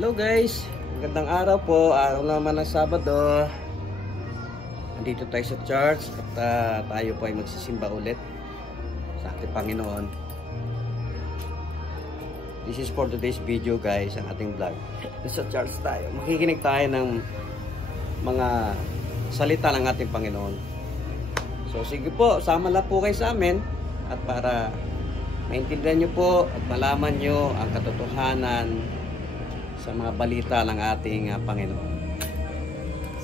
Hello guys, magandang araw po. Araw naman ng Sabado. Nandito tayo sa church at tayo po ay magsisimba ulit sa ating Panginoon. This is for today's video guys, ang ating vlog. Nasa church tayo. Makikinig tayo ng mga salita ng ating Panginoon. So sige po, sama lang po kayo sa amin at para maintindihan nyo po at malaman nyo ang katotohanan sa mga balita ng ating Panginoon.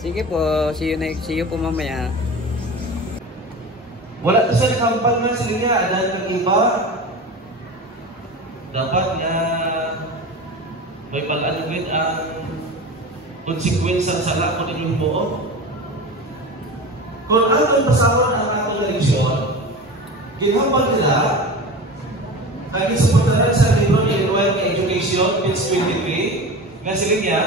Sige po, see you po mamaya. Wala to sa nakampal na sila niya, dahil ng iba, dapat nga may pag-alawin ang konsekwensya sa lakon ng mo. Kung ang pasawon ang atong relisyon, ginhambal nila, kaya isuportaran sa libro ni Enrolled Education, page 23, nga sila niya,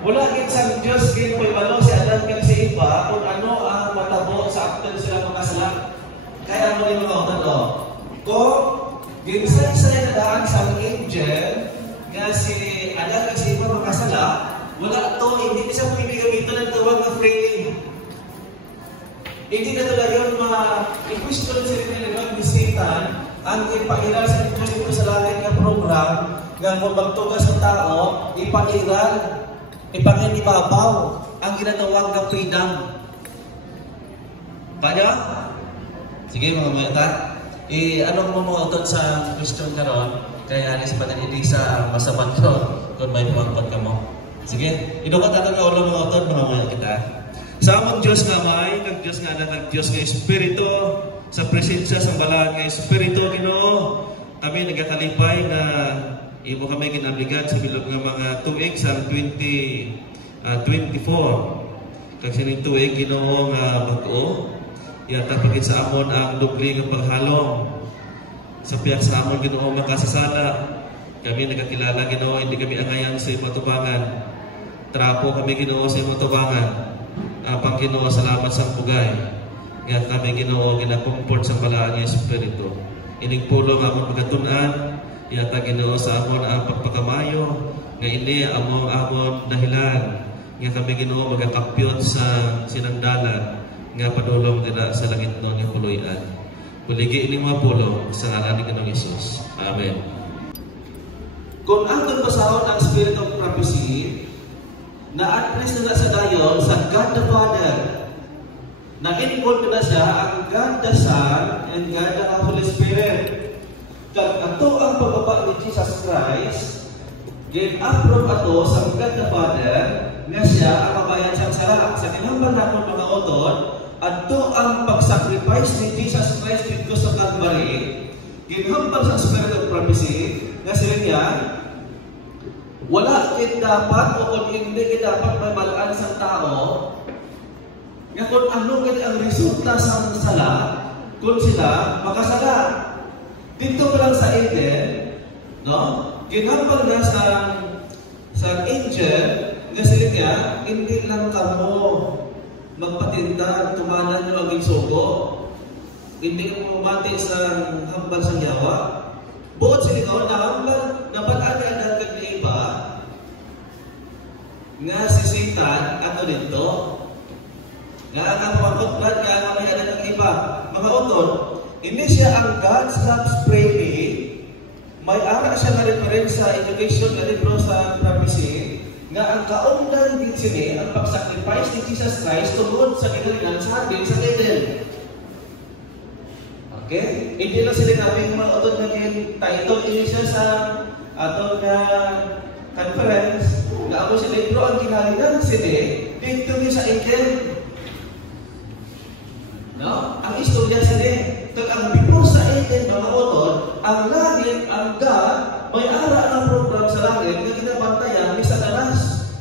wala gid sa Diyos gid ko'y balo si Adan kag si Eva kung ano ang matabo sa akton sila makasala. Kaya mo ni mga utod. Kung ginsay-say na daan sa angel nga si Adan kag si Eva makasala, wala to, hindi siya pwede gamitin ng tawag na frame. Hindi na talaga yung mga i-question sila nila ng Satan ang ipahiral sa ito sa langit ng program nga kung magtugas ng tao, ipahiral, ipanginibabaw ang ginatawag ng freedom. Kaya? Sige mga mga anong mamuotod sa question na ron? Kaya alis pa na sa masabat ko kung may pumangkot ka mo. Sige, inukat natin ka ulo mga otod, mga mga kita. Sa among Diyos nga may, kag Diyos nga anak, kag Diyos nga Espiritu, sa presensya sa balang nga Espiritu, Ginoo, kami nagakalipay na imo kami ginabigan sa bilog nga mga tuig sa 2024. Kag sining tuig Ginoo nga bag-o, yata pagit sa amon ang dubli nga paghalong. Sa piyak sa amon Ginoo makasasala. Kami nagakilala Ginoo, hindi kami angayan sa imong tubangan. Trapo kami Ginoo sa imong tubangan. Pang Ginoo, salamat sa bugay. Nga kami Ginoo ginakumport sa balaan nga Espiritu. Ining pulong amon pagatunan, yata Ginoo sa amon ang pagpakamayo, nga ini amon dahilan, nga kami Ginoo magakampyot sa sinandalan, nga padulong nila sa langit no nga puluyan. Puligi ini mga pulong sa ngalan ni Ginoong Hesus. Amen. Kung atong basahon ang Spirit of Prophecy, na-address na sa dayon sa God the Father, na-involve na siya ang God the Son and God the Holy Spirit. Kag ato ang pagbaba ni Jesus Christ, gin-approve ato sa God the Father nga siya ang kabayan siyang sala. Sa tinamban natin mga otod, ato ang pag-sacrifice ni Jesus Christ dito sa Calvary, ginhambal sa Spirit of Prophecy, nga sila niya, wala kit dapat o kung hindi kit dapat may malaan sa tao, nga kung ano kit ang resulta sa sala, kung sila makasala. Dito pa lang sa Eden, no? Ginambal nga sa angel, nga sila niya, hindi lang kamo magpatinda, tumanan nyo maging sugo. Hindi mo mati sa hambal sa yawa. Buot sila ito, nahambal, nabalaan ang iba, nga si Satan, kato dito, nga ang pagkutlat, nga ang may anak ng iba. Mga utod, hindi siya ang God's love spraying, may ara siya na reference sa education na libro sa prophecy, nga ang kaundan din sila ang pag-sacrifice ni Jesus Christ tungkol sa kinalingan sa atin sa Eden. Okay? Hindi lang sila namin mga utod na title ini siya sa atong conference, nga ako sa libro ang kinalingan sila dito sa Eden. No? Ang istorya sila. Kag ang before sa Eden, mga utod, ang langit, ang God, may ara ang program sa langit na ginabantayan ni Satanas.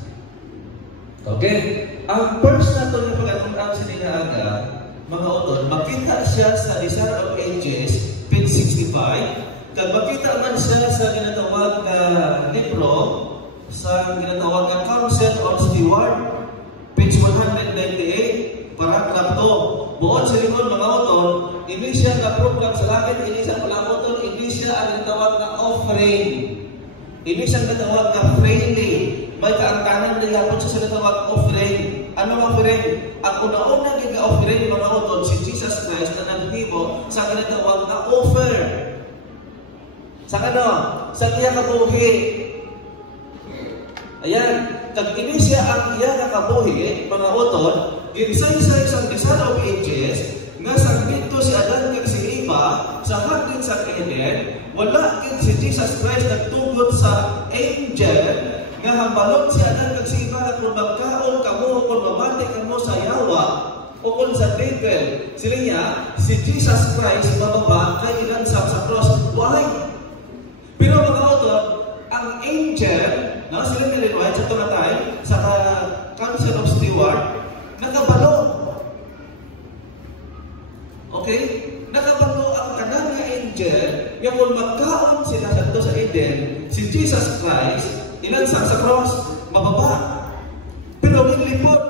Okay? Ang first na ito yung pag-atong sila nga aga, mga utod, makita siya sa Desire of Ages, page 65, kag makita man siya sa ginatawag na libro, sa ginatawag na Council on Steward, page 198, paragraph 2. Buon sa likod mga utod, hindi siya na program sa langit, hindi siya pala utod, hindi siya ang ginatawag na offering. Ini siyang natawag na freely. May kaangtanan na yapon siya sa natawag offering. Ano ang offering? Ang una-unang offering mga utod, si Jesus Christ na naghibo sa kinatawag na offer. Sa ano? Sa iya kabuhi. Ayan. Tag-ini siya ang iya kabuhi, mga utod, ginsay-say sa Design of Ages, nga sanggit to si Adan kag si Eva sa hardin sa Eden, wala kin si Jesus Christ nagtugot sa angel nga hambalon si Adan kag si Eva na kung magkaon kamo kung mamati kamo sa yawa o kung sa devil. Sila niya, si Jesus Christ bababa kay ilansap sa cross. Why? Pero mga autor, ang angel na sila nilinuhay sa tumatay sa Council of Steward, nakabalo. Okay? Nakabalo ang kanang angel, yung kung magkaon sila sa Eden, si Jesus Christ, inansang sa cross, mababa. Pero nilipot.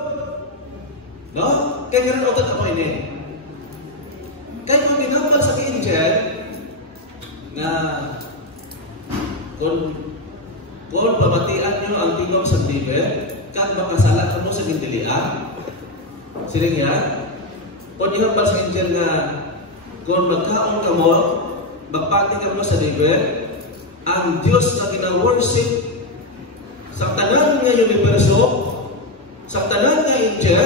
No? Kaya ganun utot ako ini. Kaya kung ginambal sa angel, na kung pamatian nyo ang tingog sa liver, kag makasalat mo sa gindilian, sila niya, kung ihambal sa angel nga, kung magkaon ka mo, magpati ka mo sa liver, ang Diyos na gina-worship sa tanan nga universo, sa tanan nga angel,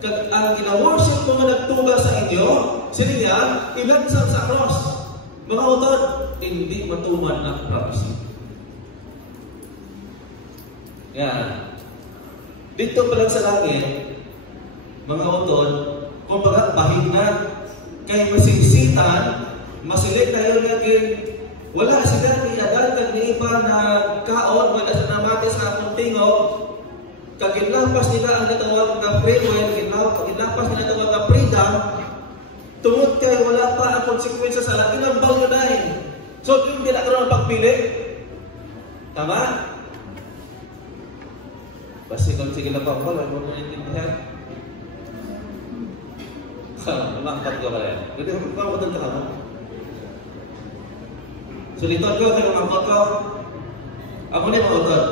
kag ang gina-worship mo nga nagtuga sa inyo, sila niya, ilansang sa cross. Mga utod, hindi matuman ang prophecy. Yan. Dito pa lang sa langit, mga utod, kung bagat bahid na, kay masisitan, masilit tayo naging, wala sila ni Adan kag ni Eva na kaon, wala sa namati sa akong tingog, kaginlapas nila ang natawag na free will, kaginlapas nila ang natawag na freedom, tungod kay wala pa ang konsekwensya sa lahat, inambal nyo na eh. So, hindi na karoon ang pagpili. Tama? Basta kung sige lang pa ako, wala mo na intindihan. Namangkat ko pala yan. Hindi ko pa ako doon ka mo. So, dito ko, kinumangkot ko. Ako na yung mautod.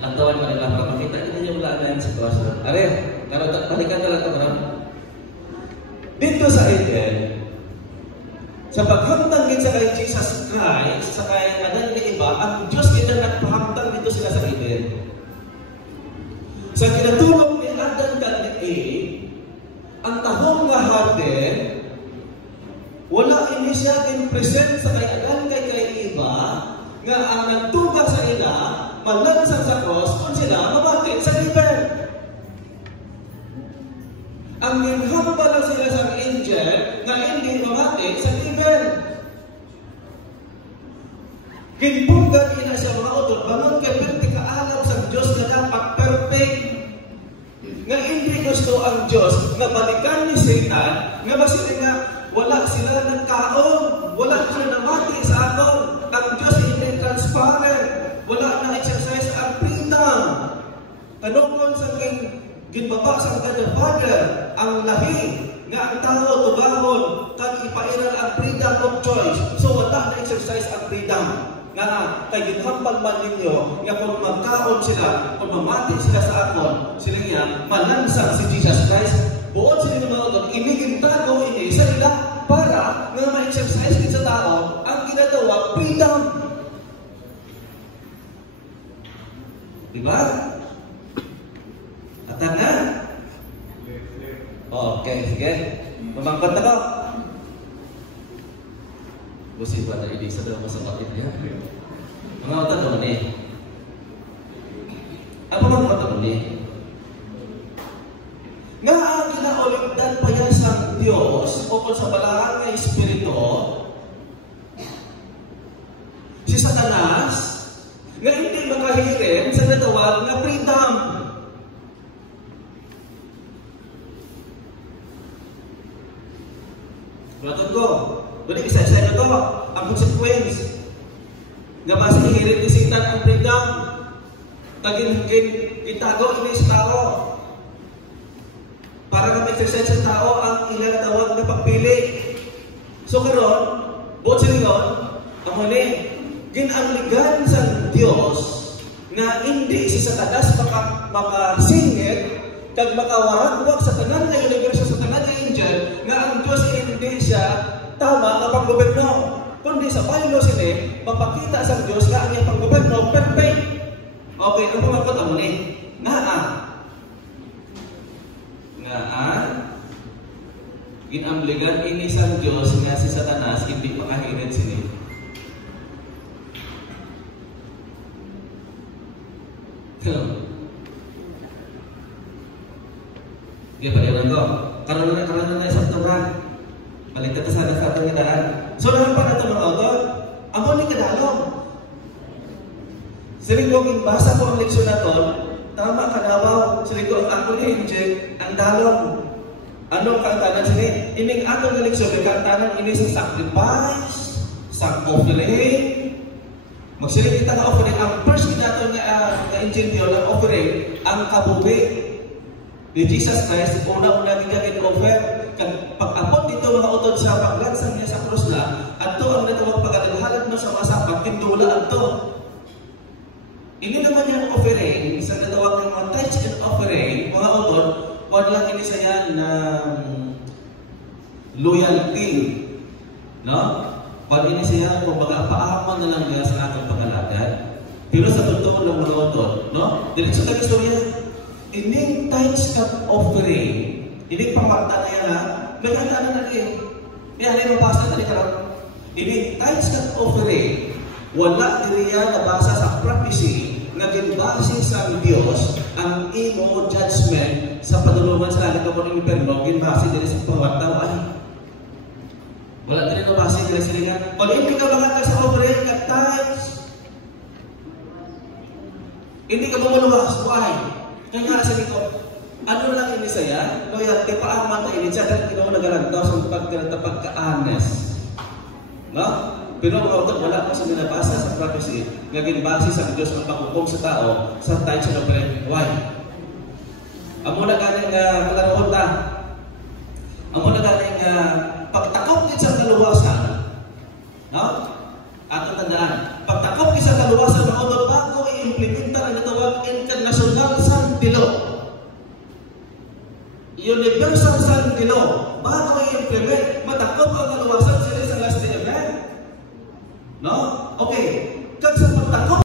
Lantawan mo nila. Kung makita nila yung wala na yung sitwasyon. Are, balikan na lang ito na. Dito sa Eden, sa paghamtang sa kay Jesus Christ, sa kay Adan ni Eva, ang Diyos kita nagpahamtang dito sila sa Eden. Sa kinatulong ni Adan kag ni Eve, ang tahong nga hardin, wala ini siya in-present sa kay Adan kay Eva, nga ang nagtuga sa ila, malansang sa cross, kung sila mabatit sa liber. Ang ginhamba lang sila sa angel na hindi mamati sa liver. Ginbunggan ina siya mga utod, bangon kay perti kaalam sa Diyos na dapat perfect. Nga hindi gusto ang Diyos na balikan ni Satan, nga masilin nga wala sila nagkaon, wala sila namati sa aton. Ang Diyos hindi transparent, wala na exercise ang freedom. Kanukon sa ginbaba sa God the Father, ang lahi nga ang tao tugahon kag ipairal ang freedom of choice. So wala na exercise ang freedom nga kay ginhambal man ninyo nga kung magkaon sila, kung mamati sila sa akon, sila niya malansang si Jesus Christ. Buod sila ng mga utod, inigintago ini sa ila para nga ma-exercise din sa tao ang ginatawag freedom. Diba? Atan na? Okay, sige. Mamangkot na ko. Busi ba na ibig sa daw masapatid niya? Mga utan ni. Ano bang utan ni? Nga ang kinauligdan pa yan sa Diyos o kung sa balahan ng Espiritu, si Satanas, nga hindi makahirin sa natawag na freedom. Matod ko, doon isa-isa na ito, ang consequence. Nga ba sa hihirin ni Satan ang freedom? Itago ini sa tao. Para mag-exercise sa tao ang ilang tawag na pagpili. So karon, buot sila yun, ang huli, ginamligan sa Dios nga hindi si Satanas makasingit kag makawaragwag sa tanan nga universo, sa tanan nga angel, nga ang Dios hindi siya tama nga panggoberno, kundi sa Bible sini mapakita sa Dios nga ang iyang panggoberno perfect. Okay, ano pa magkot mo ni? Ginamligan ini sa Dios nga si Satanas hindi makahirit sini. Dia pada ko. Karon na sa turan. Balik ka sa atong gidaan. So lahat pa nato mga autor, amo ni kadalom. Siling ko basa ko ang leksyon naton, tama ka daw. Siling ko ako ni Angel ang dalom. Ano ang kantanan sini? Ining atong leksyon kay kantanan ini sa sacrifice, sa offering. Magsiling kita nga offering ang first nato nga Angel diyon ang offering ang kabubi ni Jesus Christ, una-una gigagin offer. Pag-apot dito mga utod sa paglansang niya sa krus na, at to ang natawag pagkadalhalad mo sa masapak, tindula at to. Ini naman yung offering, sa natawag ng mga tithes and offering, mga utod, wala lang ini sa yan na loyalty. No? Wala ini sa yan, kung pag-apaaman na lang niya sa atong pagkaladan. Pero sa totoo lang mga utod, no? Diretso tayo istorya. Ining tithes and offering, ining pangmarta na yan ha, may kantaan na rin. May alay mabasa na rin karoon. Ining tithes and offering, wala diriya nabasa sa prophecy na ginbase sa Diyos ang imo judgment sa padulungan sa lalit ng impierno, ginbase diri sa pangmarta ay. Wala diri nabasa diri sa lingan. Kung hindi ka bangat sa offering at tithes, hindi ka bumuluwas, why? Kaya nga sa dito, ano lang ini saya, loyalty pa ang mata ini siya dahil ikaw nagalagdaw sa pagka-honest. No? Pero mga utod, wala ko sa minabasa sa prophecy nga ginbase sa Diyos ang paghukom sa tao sa tithes and offering. Why? Amo na ganing kalaroon ta. Amo na ganing pagtakop din sa kaluwasan. No? Ato tandaan, pagtakop din sa kaluwasan mga utod, bago i-implementa ang natawag international sandilo. Universal sandilo. Bago i-implement, matakot ang kaluwasan sila sa last day event. No?